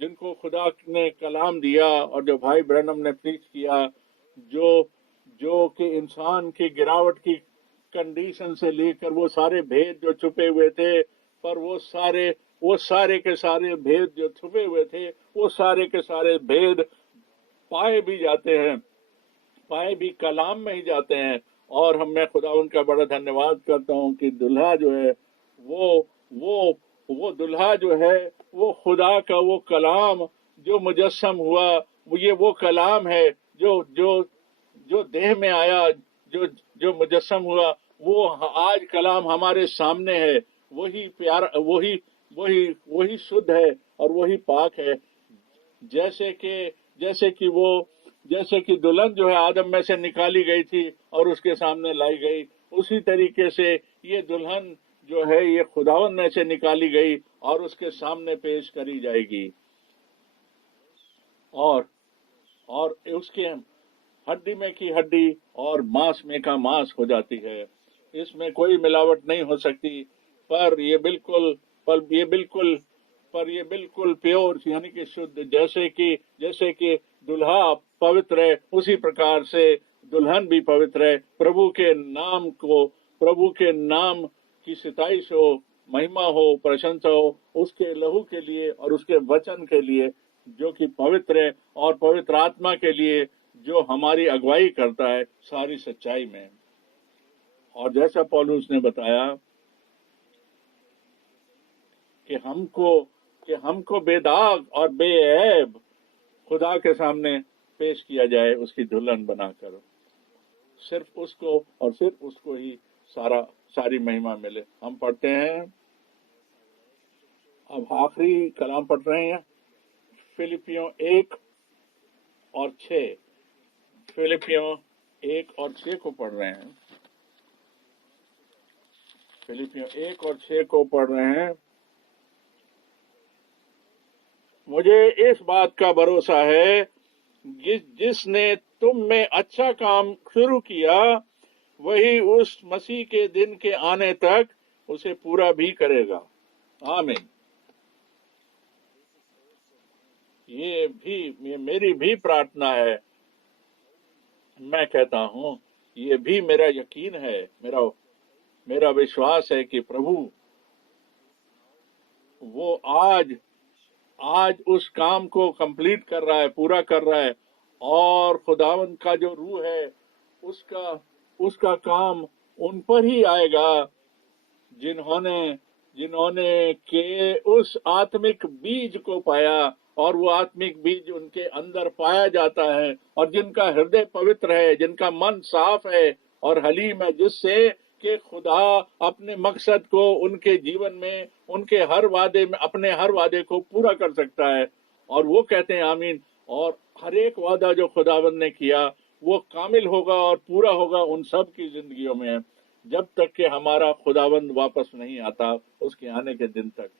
जिनको खुदा ने कलाम दिया और जो भाई ब्रैनम ने प्रीच किया, जो कि इंसान की गिरावट की कंडीशन से लेकर वो सारे भेद जो छुपे हुए थे, पर वो सारे के सारे भेद जो छुपे हुए थे, वो सारे के सारे भेद पाए भी कलाम में ही जाते हैं। और मैं खुदा उनका बड़ा धन्यवाद करता हूँ कि दुल्हा जो है वो दुल्हा जो है वो खुदा का वो कलाम जो मुजस्सम हुआ, वो कलाम है जो देह में आया, जो मुजस्सम हुआ, वो आज कलाम हमारे सामने है। वही प्यार, वही शुद्ध है और वही पाक है। जैसे कि दुल्हन जो है आदम में से निकाली गई थी और उसके सामने लाई गई, उसी तरीके से ये दुल्हन जो है ये खुदावन में से निकाली गई और उसके सामने पेश करी जाएगी। और उसके हड्डी में की हड्डी और मांस में का मांस हो जाती है। इसमें कोई मिलावट नहीं हो सकती, पर ये बिल्कुल प्योर, यानी कि शुद्ध। जैसे कि दुल्हा पवित्र है, उसी प्रकार से दुल्हन भी पवित्र है। प्रभु के नाम की सिताइश हो, महिमा हो, प्रशंसा हो उसके लहू के लिए और उसके वचन के लिए जो कि पवित्र है, और पवित्र आत्मा के लिए जो हमारी अगुवाई करता है सारी सच्चाई में। और जैसा पौलुस ने बताया कि हमको बेदाग और बेऐब खुदा के सामने पेश किया जाए, उसकी दुल्हन बनाकर। सिर्फ उसको ही सारी महिमा मिले। हम पढ़ते हैं, अब आखिरी कलाम पढ़ रहे हैं, फिलिपियों 1:6। फिलिपियों 1:6 को पढ़ रहे हैं। फिलिपियों 1:6 को पढ़ रहे हैं। मुझे इस बात का भरोसा है जिसने तुम में अच्छा काम शुरू किया, वही उस मसीह के दिन के आने तक उसे पूरा भी करेगा। आमीन। ये मेरी भी प्रार्थना है। मैं कहता हूं, ये भी मेरा यकीन है, मेरा विश्वास है कि प्रभु वो आज उस काम को कंप्लीट कर रहा है, पूरा कर रहा है। और खुदावंद का जो रूह है उसका काम उन पर ही आएगा जिन्होंने के उस आत्मिक बीज को पाया, और वो आत्मिक बीज उनके अंदर पाया जाता है, और जिनका हृदय पवित्र है, जिनका मन साफ है और हलीम है, जिससे कि खुदा अपने मकसद को उनके जीवन में, उनके हर वादे में, अपने हर वादे को पूरा कर सकता है। और वो कहते हैं आमीन। और हर एक वादा जो खुदावंद ने किया वो कामिल होगा और पूरा होगा उन सब की जिंदगियों में, जब तक कि हमारा खुदावंद वापस नहीं आता, उसके आने के दिन तक।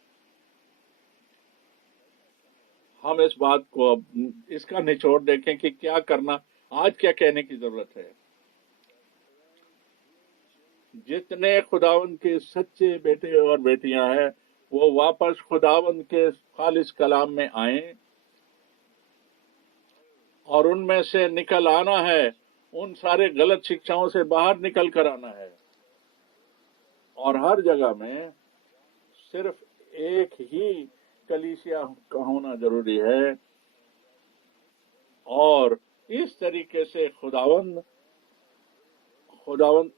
हम इस बात को अब इसका निचोड़ देखें कि क्या करना, आज क्या कहने की जरूरत है। जितने खुदावंद के सच्चे बेटे और बेटियां हैं, वो वापस खुदावंद के खालिस कलाम में आए और उनमें से निकल आना है उन सारे गलत शिक्षाओं से बाहर निकल कर आना है। और हर जगह में सिर्फ एक ही कलीसिया का होना जरूरी है। और इस तरीके से खुदावंद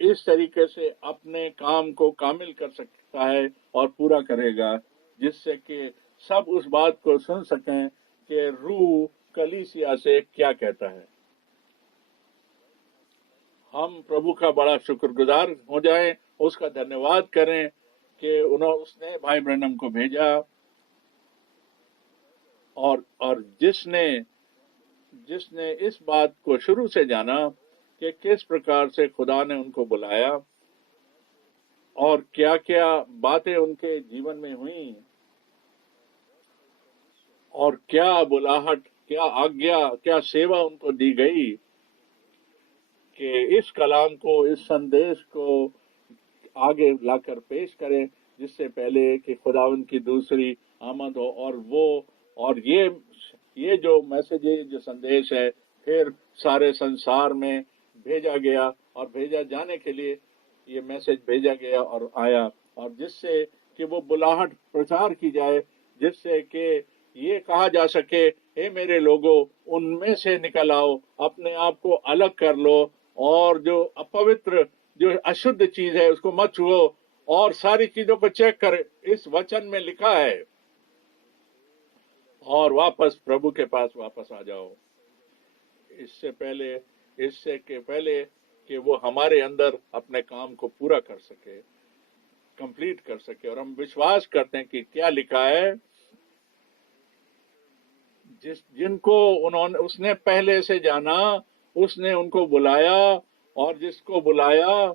इस तरीके से अपने काम को कामिल कर सकता है और पूरा करेगा, जिससे कि सब उस बात को सुन सकें कि रूह कलीसिया से क्या कहता है। हम प्रभु का बड़ा शुक्रगुजार हो जाएं, उसका धन्यवाद करें कि उसने भाई ब्रैनम को भेजा, और जिसने इस बात को शुरू से जाना कि किस प्रकार से खुदा ने उनको बुलाया और क्या क्या बातें उनके जीवन में हुई और क्या बुलाहट, क्या आज्ञा, क्या सेवा उनको दी गई कि इस कलाम को, इस संदेश को आगे लाकर पेश करें, जिससे पहले कि खुदावंद की दूसरी आमद हो। और ये जो मैसेज है, जो संदेश है, फिर सारे संसार में भेजा गया और भेजा जाने के लिए ये मैसेज भेजा गया और आया, और जिससे कि वो बुलाहट प्रचार की जाए, जिससे कि ये कहा जा सके, हे मेरे लोगों, उनमें से निकल आओ, अपने आप को अलग कर लो, और जो अपवित्र, जो अशुद्ध चीज है उसको मत छुओ, और सारी चीजों को चेक कर, इस वचन में लिखा है, और वापस प्रभु के पास वापस आ जाओ। इससे पहले कि वो हमारे अंदर अपने काम को पूरा कर सके, कंप्लीट कर सके। और हम विश्वास करते हैं कि क्या लिखा है, जिनको उसने पहले से जाना, उसने उनको बुलाया, और जिसको बुलाया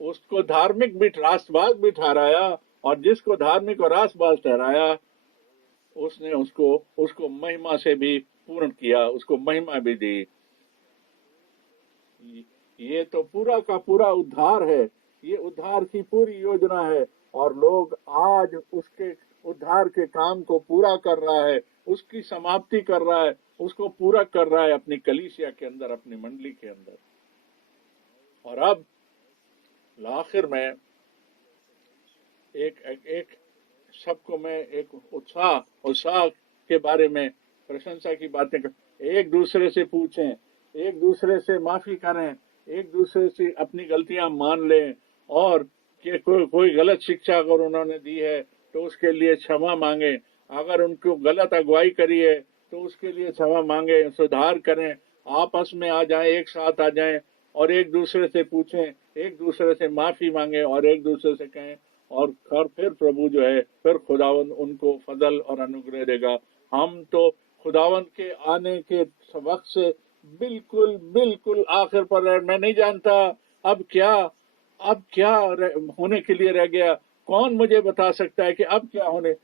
उसको धार्मिक भी, रास्तबाज भी ठहराया, और जिसको धार्मिक और रास्तबाज ठहराया, उसने उसको महिमा से भी पूर्ण किया, उसको महिमा भी दी। ये तो पूरा का पूरा उद्धार है, ये उद्धार की पूरी योजना है, और लोग आज उसके उद्धार के काम को पूरा कर रहा है, उसकी समाप्ति कर रहा है, उसको पूरा कर रहा है अपनी कलीसिया के अंदर, अपनी मंडली के अंदर। और अब आखिर में एक सबको मैं एक उत्साह के बारे में, प्रशंसा की बातें कर, एक दूसरे से पूछें, एक दूसरे से माफी करें, एक दूसरे से अपनी गलतियां मान लें, और कि कोई गलत शिक्षा अगर उन्होंने दी है तो उसके लिए क्षमा मांगे, अगर उनको गलत अगुवाई करी है तो उसके लिए क्षमा मांगे, सुधार करें, आपस में आ जाएं, एक साथ आ जाएं, और एक दूसरे से पूछें, एक दूसरे से माफी मांगे, और एक दूसरे से कहें, और फिर प्रभु जो है, फिर खुदावंद उनको फजल और अनुग्रह देगा। हम तो खुदावंद के आने के वक्त से बिल्कुल आखिर पर है। मैं नहीं जानता अब क्या होने के लिए रह गया। कौन मुझे बता सकता है कि अब क्या होने,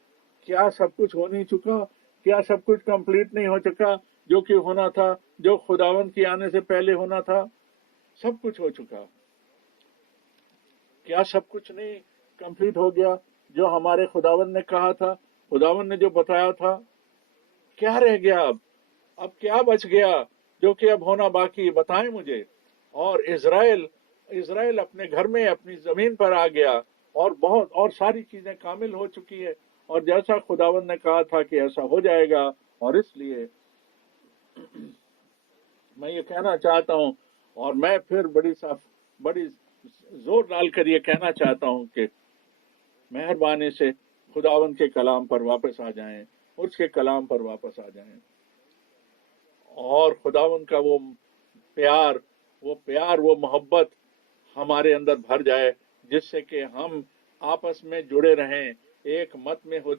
क्या सब कुछ हो नहीं चुका, क्या सब कुछ कंप्लीट नहीं हो चुका, जो कि होना था, जो खुदावंद के आने से पहले होना था, सब कुछ हो चुका। क्या सब कुछ नहीं कंप्लीट हो गया जो हमारे खुदावंद ने कहा था, खुदावंद ने जो बताया था? क्या रह गया अब क्या बच गया जो कि अब होना बाकी, बताएं मुझे। और इज़राइल अपने घर में, अपनी जमीन पर आ गया, और सारी चीजें कामिल हो चुकी है, और जैसा खुदावंद ने कहा था कि ऐसा हो जाएगा। और इसलिए मैं ये कहना चाहता हूं, और मैं फिर बड़ी जोर डालकर ये कहना चाहता हूं कि मेहरबानी से खुदावंद के कलाम पर वापस आ जाएं, उसके कलाम पर वापस आ जाएं, और खुदावंद का वो प्यार, वो मोहब्बत हमारे अंदर भर जाए, जिससे कि हम आपस में जुड़े रहें, एक मत में हो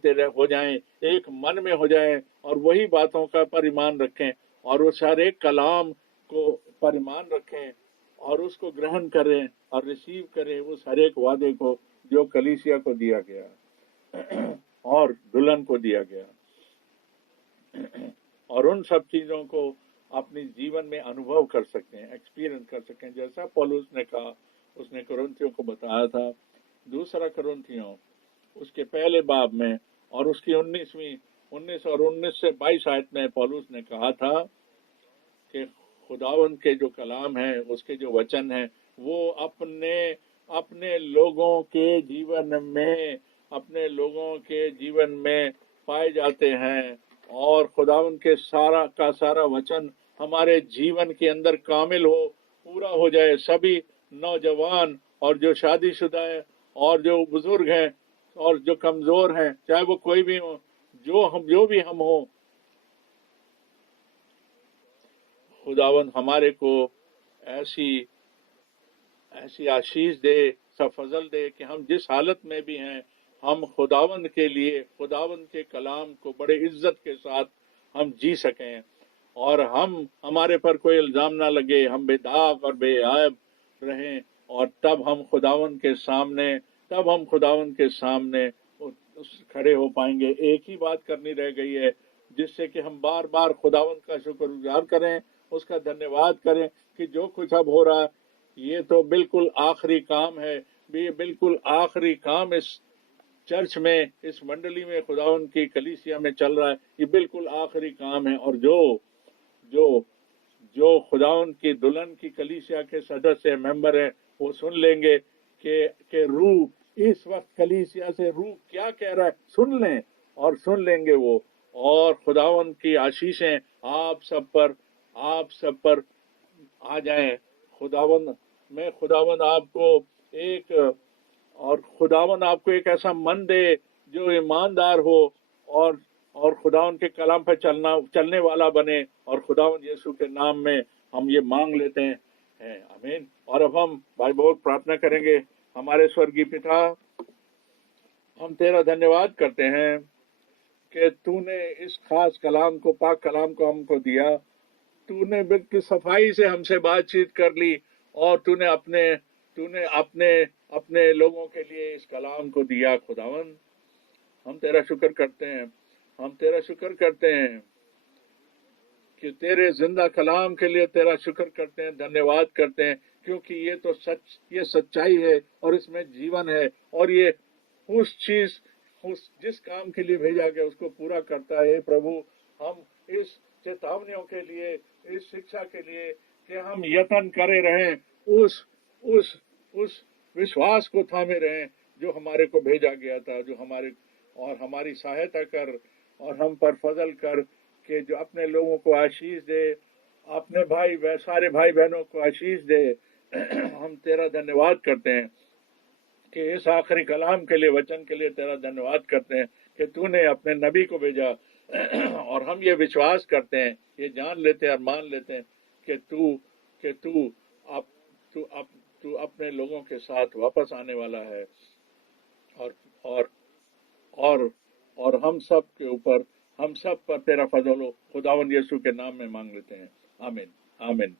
जाएं, एक मन में हो जाएं, और वही बातों का पर ईमान रखें, और उस हर एक कलाम को पर ईमान रखें, और उसको ग्रहण करें और रिसीव करें, उस हर एक वादे को जो कलीसिया को दिया गया और दुल्हन को दिया गया, और उन सब चीजों को अपने जीवन में अनुभव कर सकते हैं, एक्सपीरियंस कर सकते हैं। जैसा पौलुस ने कहा, उसने कुरिन्थियों को बताया था, दूसरा कुरिन्थियों उसके पहले बाब में और उसकी 19 और 19 से 22 आयत में पौलुस ने कहा था कि खुदावंद के जो कलाम है, उसके जो वचन है, वो अपने अपने लोगों के जीवन में, अपने लोगों के जीवन में पाए जाते हैं। और खुदावंद के सारा का सारा वचन हमारे जीवन के अंदर कामिल हो, पूरा हो जाए। सभी नौजवान और जो शादीशुदा है और जो बुजुर्ग हैं और जो कमजोर हैं, चाहे वो कोई भी हो, जो भी हम हो, खुदावंद हमारे को ऐसी ऐसी आशीष दे, सब फजल दे कि हम जिस हालत में भी हैं, हम खुदावंद के लिए, खुदावंद के कलाम को बड़े इज्जत के साथ हम जी सकें, और हमारे पर कोई इल्जाम ना लगे, हम बेदाग और बेआब रहें। और तब हम खुदावंद के सामने खड़े हो पाएंगे। एक ही बात करनी रह गई है, जिससे कि हम बार बार खुदावंद का शुक्रगुजार करें, उसका धन्यवाद करें कि जो कुछ अब हो रहा है, ये तो बिल्कुल आखिरी काम है। ये बिल्कुल आखिरी काम इस चर्च में, इस मंडली में, खुदावंद की कलीसिया में चल रहा है। ये बिल्कुल आखिरी काम है। और जो जो जो खुदावंद की दुल्हन की कलीसिया के सदस्य मेंबर हैं, वो सुन लेंगे कि रूह इस वक्त कलीसिया से रूह क्या कह रहा है, सुन लें, और सुन लेंगे वो। और खुदावंद की आशीषें आप सब पर आ जाएं। खुदावंद आपको एक ऐसा मन दे जो ईमानदार हो, और खुदावंद के कलाम पर चलने वाला बने। और खुदावंद यीशु के नाम में हम ये मांग लेते हैं, आमीन। और अब हम भाई बहुत प्रार्थना करेंगे। हमारे स्वर्गीय पिता, हम तेरा धन्यवाद करते हैं कि तूने इस खास कलाम को, पाक कलाम को हमको दिया। तूने बिल्कुल सफाई से हमसे बातचीत कर ली, और तूने अपने लोगों के लिए इस कलाम को दिया। खुदावंद, हम तेरा शुक्र करते हैं, कि तेरे जिंदा कलाम के लिए तेरा शुक्र करते हैं, धन्यवाद करते हैं, क्योंकि ये तो ये सच्चाई है और इसमें जीवन है, और ये जिस काम के लिए भेजा गया उसको पूरा करता है। प्रभु, हम इस चेतावनियों के लिए, इस शिक्षा के लिए कि हम यत्न करे रहें, उस विश्वास को थामे रहें जो हमारे को भेजा गया था, और हमारी सहायता कर, और हम पर फजल कर कि जो अपने लोगों को आशीष दे, अपने सारे भाई बहनों को आशीष दे। हम तेरा धन्यवाद करते हैं कि इस आखिरी कलाम के लिए, वचन के लिए तेरा धन्यवाद करते हैं कि तूने अपने नबी को भेजा। और हम ये विश्वास करते हैं, ये जान लेते हैं और मान लेते हैं कि तू अपने लोगों के साथ वापस आने वाला है। और हम सब पर तेरा फजल हो। खुदावंद यीशु के नाम में मांग लेते हैं, आमीन, आमीन।